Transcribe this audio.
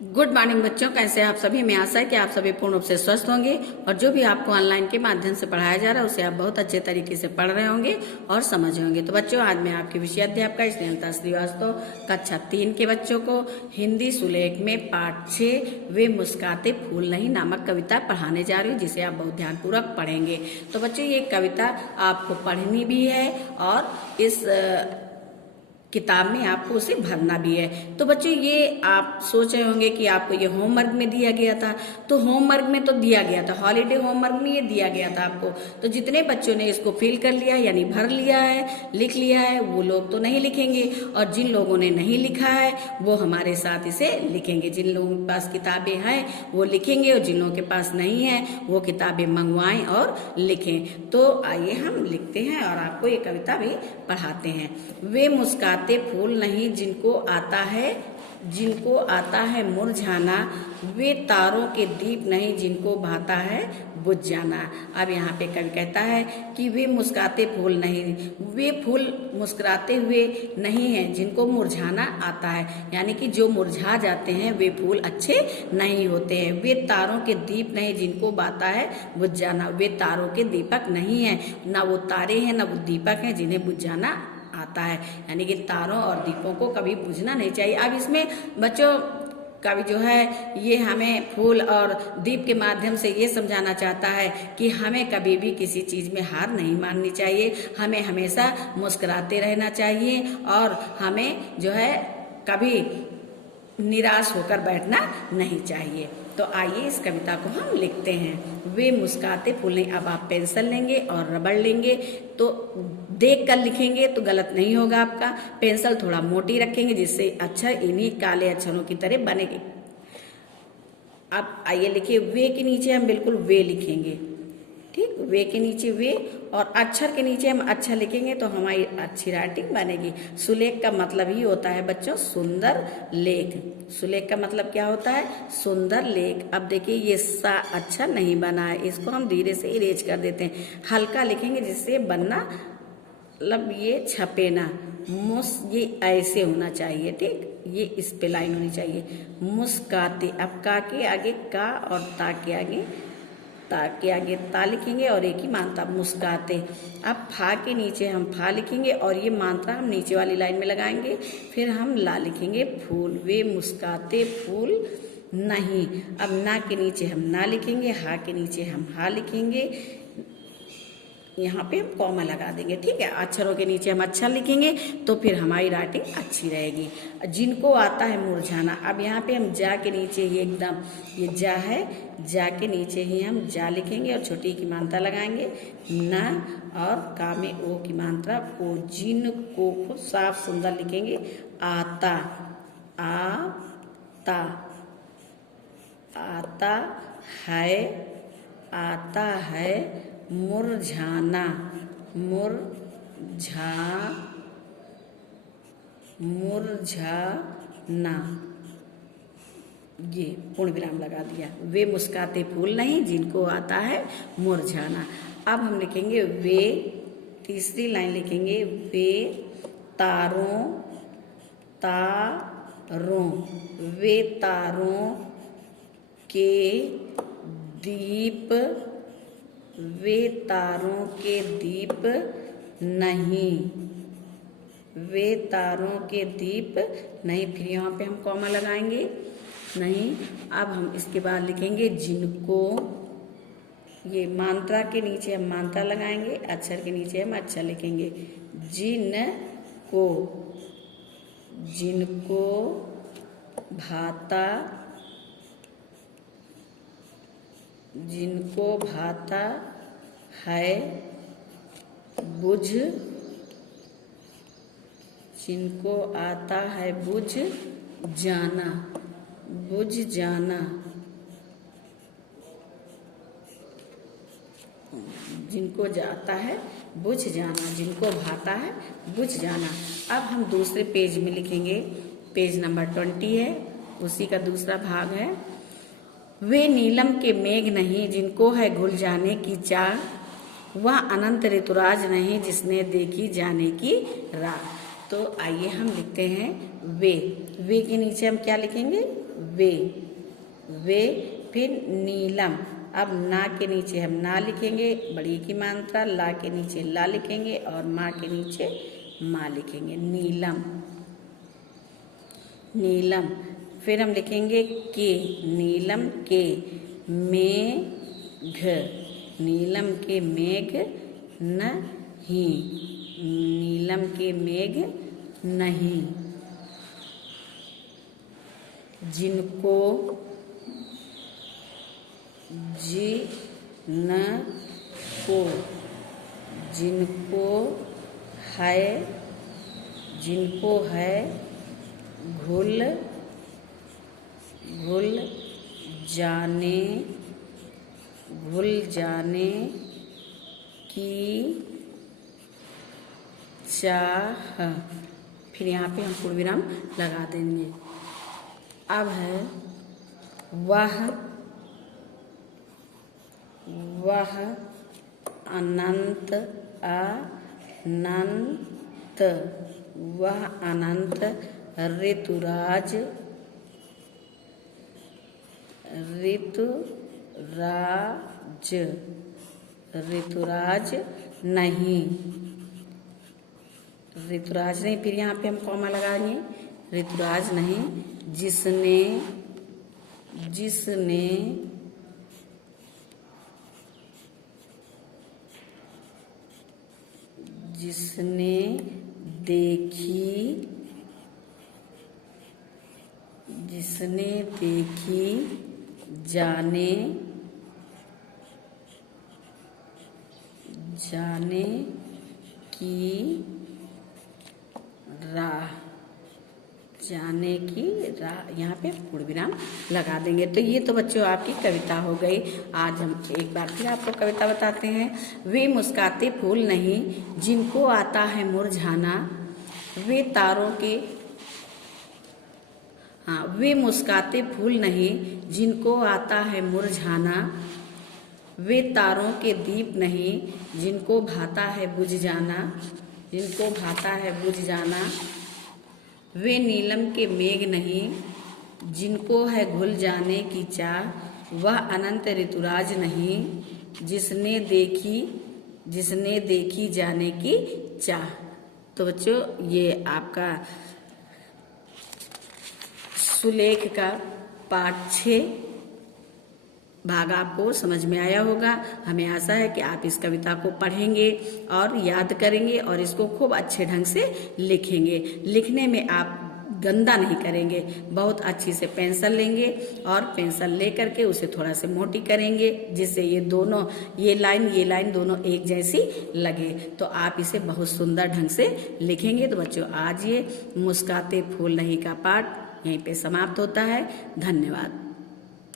Good morning बच्चों, कैसे आप सभी। मैं आशा है कि आप सभी पूर्ण रूप से स्वस्थ होंगे और जो भी आपको ऑनलाइन के माध्यम से पढ़ाया जा रहा है उसे आप बहुत अच्छे तरीके से पढ़ रहे होंगे और समझ होंगे। तो बच्चों, आज मैं आपकी विषय अध्यापिका स्नेहलता श्रीवास्तव कक्षा 3 के बच्चों को हिंदी सुलेख में पाठ 6 वे मुस्काते फूल नहीं नामक कविता पढ़ाने जा रही हूँ, जिसे आप बहुत ध्यानपूर्वक पढ़ेंगे। तो बच्चों, ये कविता आपको पढ़नी भी है और इस किताब में आपको उसे भरना भी है। तो बच्चों, ये आप सोच रहे होंगे कि आपको ये होमवर्क में दिया गया था। तो होमवर्क में तो दिया गया था, हॉलीडे होमवर्क में ये दिया गया था आपको। तो जितने बच्चों ने इसको फिल कर लिया यानी भर लिया है, लिख लिया है, वो लोग तो नहीं लिखेंगे, और जिन लोगों ने नहीं लिखा है वो हमारे साथ इसे लिखेंगे। जिन लोगों के पास किताबें हैं वो लिखेंगे और जिन लोगों के पास नहीं है वो किताबें मंगवाएं और लिखें। तो आइए हम लिखते हैं और आपको ये कविता भी पढ़ाते हैं। वे मुस्काते फूल नहीं जिनको आता है मुरझाना, वे तारों के दीप नहीं जिनको भाता है बुझ जाना। अब यहाँ पे कवि कहता है कि वे मुस्काते फूल नहीं, वे फूल मुस्कुराते हुए नहीं हैं जिनको मुरझाना आता है, यानी कि जो मुरझा जाते हैं वे फूल अच्छे नहीं होते हैं। वे तारों के दीप नहीं जिनको भाता है बुझ जाना, वे तारों के दीपक नहीं है, ना वो तारे हैं ना वो दीपक हैं जिन्हें बुझ जाना आता है। यानी कि तारों और दीपों को कभी बुझना नहीं चाहिए। अब इसमें बच्चों कवि जो है ये हमें फूल और दीप के माध्यम से ये समझाना चाहता है कि हमें कभी भी किसी चीज़ में हार नहीं माननी चाहिए, हमें हमेशा मुस्कुराते रहना चाहिए और हमें जो है कभी निराश होकर बैठना नहीं चाहिए। तो आइए इस कविता को हम लिखते हैं। वे मुस्काते फूल नहीं। अब आप पेंसिल लेंगे और रबड़ लेंगे, तो देख कर लिखेंगे तो गलत नहीं होगा आपका। पेंसिल थोड़ा मोटी रखेंगे जिससे अक्षर इन्हीं काले अक्षरों की तरह बनेगी। अब आइए लिखिए, वे के नीचे हम बिल्कुल वे लिखेंगे, ठीक। वे के नीचे वे और अक्षर के नीचे हम अच्छा लिखेंगे तो हमारी अच्छी राइटिंग बनेगी। सुलेख का मतलब ही होता है बच्चों सुंदर लेख। सुलेख का मतलब क्या होता है? सुंदर लेख। अब देखिए ये सा अच्छा नहीं बना है, इसको हम धीरे से इरेज कर देते हैं, हल्का लिखेंगे जिससे बनना मतलब ये छपे ना। ये ऐसे होना चाहिए, ठीक। ये इस पे लाइन होनी चाहिए। मुस्काते, अब का के आगे का और ता के आगे ता के आगे ता लिखेंगे और एक ही मात्रा मुस्काते। अब फा के नीचे हम फा लिखेंगे और ये मात्रा हम नीचे वाली लाइन में लगाएंगे, फिर हम ला लिखेंगे फूल। वे मुस्काते फूल नहीं। अब ना के नीचे हम ना लिखेंगे, हा के नीचे हम हा लिखेंगे, यहाँ पे हम कॉमा लगा देंगे, ठीक है। अक्षरों के नीचे हम अच्छा लिखेंगे तो फिर हमारी राइटिंग अच्छी रहेगी। जिनको आता है मुरझाना, अब यहाँ पे हम जा के नीचे ही एकदम ये जा है, जा के नीचे ही हम जा लिखेंगे और छोटी की मात्रा लगाएंगे ना, और का में ओ की मात्रा को। जिनको को साफ सुंदर लिखेंगे। आता, आता, आता है, आता है मुरझाना, मुरझाना, ये पूर्ण विराम लगा दिया। वे मुस्काते फूल नहीं जिनको आता है मुरझाना। अब हम लिखेंगे वे, तीसरी लाइन लिखेंगे, वे तारों, वे तारों के दीप, वे तारों के दीप नहीं, वे तारों के दीप नहीं। फिर यहाँ पे हम कॉमा लगाएंगे नहीं। अब हम इसके बाद लिखेंगे जिनको, ये मात्रा के नीचे हम मात्रा लगाएंगे, अक्षर के नीचे हम अच्छा लिखेंगे। जिनको, जिनको भाता, जिनको भाता है बुझ, जिनको आता है बुझ जाना, बुझ जाना, जिनको जाता है बुझ जाना, जिनको भाता है बुझ जाना। अब हम दूसरे पेज में लिखेंगे, पेज नंबर 20 है, उसी का दूसरा भाग है। वे नीलम के मेघ नहीं जिनको है घुल जाने की चाह, वह अनंत ऋतुराज नहीं जिसने देखी जाने की राह। तो आइए हम लिखते हैं वे। वे के नीचे हम क्या लिखेंगे? वे। वे। फिर नीलम। अब ना के नीचे हम ना लिखेंगे, बड़ी की मात्रा। ला के नीचे ला लिखेंगे और माँ के नीचे माँ लिखेंगे। नीलम। नीलम। फिर हम लिखेंगे के। नीलम के। मेघ। नीलम के मेघ नहीं। नीलम के मेघ नहीं। जिनको। जिनको। जिनको है। जिनको है। घुल। घुल जाने। घुल जाने की चाह। फिर यहाँ पे हम पूर्णविराम लगा देंगे। अब है वह। वह अनंत। अनंत। वह अनंत ऋतुराज। ऋतुराज। ऋतुराज नहीं। ऋतुराज नहीं। फिर यहाँ पे हम कॉमा लगाएंगे। ऋतुराज नहीं। जिसने। जिसने जिसने देखी। जिसने देखी जाने। जाने की राह। जाने की राह। यहाँ पे पूर्णविराम लगा देंगे। तो ये तो बच्चों आपकी कविता हो गई। आज हम एक बार फिर आपको कविता बताते हैं। वे मुस्काते फूल नहीं जिनको आता है मुरझाना। वे तारों के। हाँ, वे मुस्काते फूल नहीं जिनको आता है मुरझाना। वे तारों के दीप नहीं जिनको भाता है बुझ जाना। जिनको भाता है बुझ जाना। वे नीलम के मेघ नहीं जिनको है घुल जाने की चाह। वह अनंत ऋतुराज नहीं जिसने देखी जाने की चाह। तो बच्चों ये आपका सुलेख का पाठ 6 भाग आपको समझ में आया होगा। हमें आशा है कि आप इस कविता को पढ़ेंगे और याद करेंगे और इसको खूब अच्छे ढंग से लिखेंगे। लिखने में आप गंदा नहीं करेंगे, बहुत अच्छी से पेंसिल लेंगे और पेंसिल ले करके उसे थोड़ा से मोटी करेंगे जिससे ये दोनों ये लाइन दोनों एक जैसी लगे। तो आप इसे बहुत सुंदर ढंग से लिखेंगे। तो बच्चों आज ये मुस्काते फूल नहीं का पाठ यहीं पे समाप्त होता है। धन्यवाद।